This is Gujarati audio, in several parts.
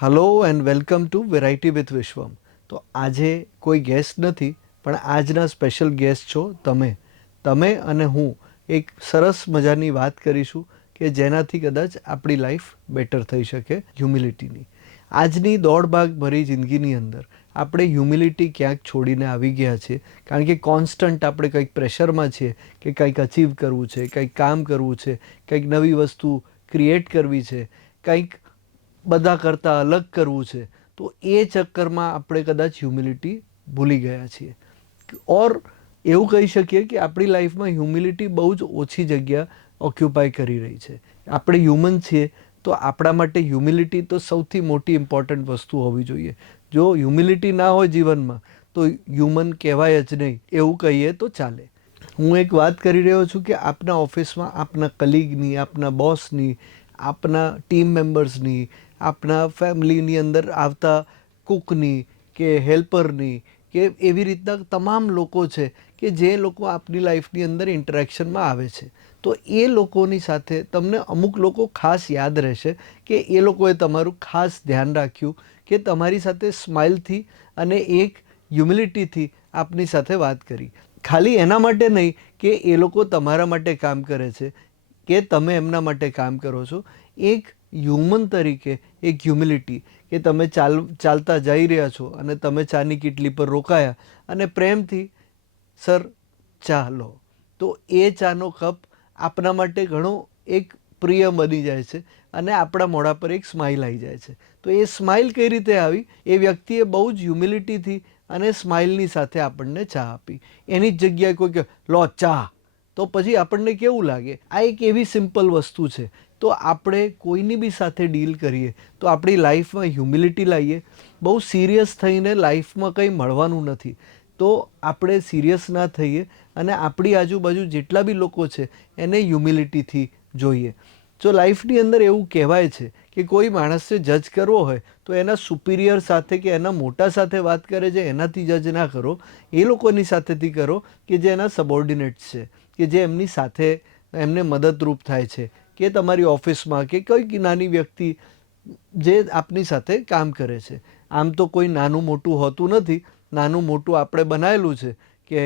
Hello and welcome to variety with Vishwam. તો આજે કોઈ ગેસ્ટ નથી, પણ આજના સ્પેશિયલ ગેસ્ટ છો તમે અને હું એક સરસ મજાની વાત કરીશું કે જેનાથી કદાચ આપણી લાઈફ બેટર થઈ શકે. હ્યુમિલિટીની આજની દોડભાગ ભરી જિંદગીની અંદર આપણે હ્યુમિલિટી ક્યાંક છોડીને આવી ગયા છીએ, કારણ કે કોન્સ્ટન્ટ આપણે કંઈક પ્રેશરમાં છીએ કે કંઈક અચીવ કરવું છે, કંઈક કામ કરવું છે, કંઈક નવી વસ્તુ ક્રિએટ કરવી છે, કંઈક બધા કરતાં અલગ કરવું છે. તો એ ચક્કરમાં આપણે કદાચ હ્યુમિલિટી ભૂલી ગયા છીએ. ઓર એવું કહી શકીએ કે આપણી લાઈફમાં હ્યુમિલિટી બહુ જ ઓછી જગ્યા ઓક્યુપાય કરી રહી છે. આપણે હ્યુમન છીએ તો આપણા માટે હ્યુમિલિટી તો સૌથી મોટી ઇમ્પોર્ટન્ટ વસ્તુ હોવી જોઈએ. જો હ્યુમિલિટી ના હોય જીવનમાં તો હ્યુમન કહેવાય જ નહીં, એવું કહીએ તો ચાલે. હું એક વાત કરી રહ્યો છું કે આપના ઓફિસમાં આપના કલીગની, આપના બોસની, આપના ટીમ મેમ્બર્સની, આપના ફેમિલીની અંદર આવતા કુકની કે હેલ્પરની કે એવી રીતના તમામ લોકો છે કે જે લોકો આપની લાઈફની અંદર ઇન્ટરેક્શનમાં આવે છે. તો એ લોકોની સાથે તમને અમુક લોકો ખાસ યાદ રહેશે કે એ લોકોએ તમારું ખાસ ધ્યાન રાખ્યું કે તમારી સાથે સ્માઇલથી અને એક હ્યુમિલિટીથી આપની સાથે વાત કરી. ખાલી એના માટે નહીં કે એ લોકો તમારા માટે કામ કરે છે કે તમે એમના માટે કામ કરો છો. એક હ્યુમન તરીકે એક હ્યુમિલિટી કે તમે ચાલતા જઈ રહ્યા છો અને તમે ચાની કીટલી પર રોકાયા અને પ્રેમથી સર ચા લો, તો એ ચાનો કપ આપણા માટે ઘણો એક પ્રિય બની જાય છે અને આપણા મોઢા પર એક સ્માઇલ આવી જાય છે. તો એ સ્માઇલ કઈ રીતે આવી? એ વ્યક્તિએ બહુ જ હ્યુમિલિટીથી અને સ્માઇલની સાથે આપણને ચા આપી. એની જ જગ્યાએ કોઈ કહે લો ચા, તો પછી આપણને કેવું લાગે? આ એક એવી સિમ્પલ વસ્તુ છે. તો આપણે કોઈની બી સાથે ડીલ કરીએ તો આપણી લાઈફમાં હ્યુમિલિટી લાવીએ. બહુ સિરિયસ થઈને લાઈફમાં કંઈ મળવાનું નથી, તો આપણે સિરિયસ ના થઈએ અને આપણી આજુબાજુ જેટલા બી લોકો છે એને હ્યુમિલિટીથી જોઈએ. જો લાઈફની અંદર એવું કહેવાય છે કે કોઈ માણસને જજ કરવો હોય તો એના સુપિરિયર સાથે કે એના મોટા સાથે વાત કરે છે એનાથી જજ ના કરો, એ લોકોની સાથેથી કરો કે જે એના સબોર્ડિનેટ્સ છે, કે જે એમની સાથે એમને મદદરૂપ થાય છે, કે તમારી ઓફિસમાં કે કોઈક નાની વ્યક્તિ જે આપની સાથે કામ કરે છે. આમ તો કોઈ નાનું મોટું હોતું નથી. નાનું મોટું આપણે બનાવેલું છે કે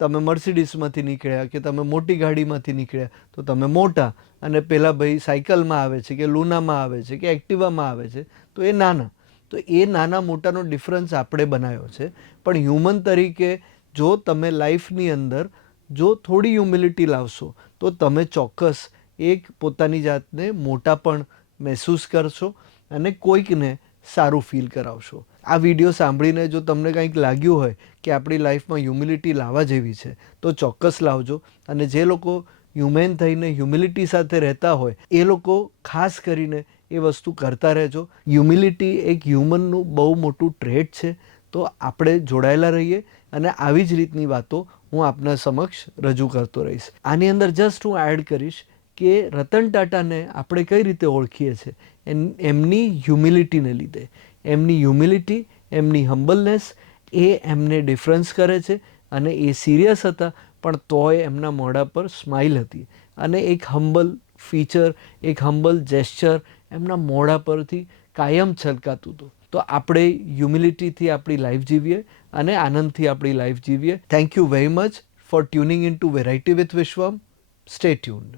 તમે મર્સિડીઝમાંથી નીકળ્યા કે તમે મોટી ગાડીમાંથી નીકળ્યા તો તમે મોટા, અને પેલા ભાઈ સાયકલમાં આવે છે કે લુનામાં આવે છે કે એક્ટિવામાં આવે છે તો એ નાના. તો એ નાના મોટાનો ડિફરન્સ આપણે બનાવ્યો છે. પણ હ્યુમન તરીકે જો તમે લાઈફની અંદર જો થોડી હ્યુમિલિટી લાવશો તો તમે ચોક્કસ એક પોતાની જાતને મોટા પણ મહેસૂસ કરશો અને કોઈકને સારું ફીલ કરાવશો. આ વિડીયો સાંભળીને જો તમને કંઈક લાગ્યું હોય કે આપણી લાઈફમાં હ્યુમિલિટી લાવવા જેવી છે તો ચોક્કસ લાવજો. અને જે લોકો હ્યુમેન થઈને હ્યુમિલિટી સાથે રહેતા હોય એ લોકો ખાસ કરીને એ વસ્તુ કરતા રહેજો. હ્યુમિલિટી એક હ્યુમનનું બહુ મોટું ટ્રેટ છે. તો આપણે જોડાયેલા રહીએ અને આવી જ રીતની વાતો હું આપના સમક્ષ રજૂ કરતો રહીશ. આની અંદર જસ્ટ હું એડ કરીશ કે રતન ટાટાને આપણે કઈ રીતે ઓળખીએ છીએ? એમની હ્યુમિલિટીને લીધે. એમની હ્યુમિલિટી, એમની હમ્બલનેસ એ એમને ડિફરન્સ કરે છે. અને એ સિરિયસ હતા પણ તોય એમના મોઢા પર સ્માઇલ હતી અને એક હમ્બલ ફીચર, એક હમ્બલ જેસ્ચર એમના મોઢા પરથી કાયમ છલકાતું હતું. તો આપણે હ્યુમિલિટીથી આપણી લાઈફ જીવીએ અને આનંદથી આપણી લાઈફ જીવીએ. Thank you very much for tuning in to variety with Vishwam. Stay tuned.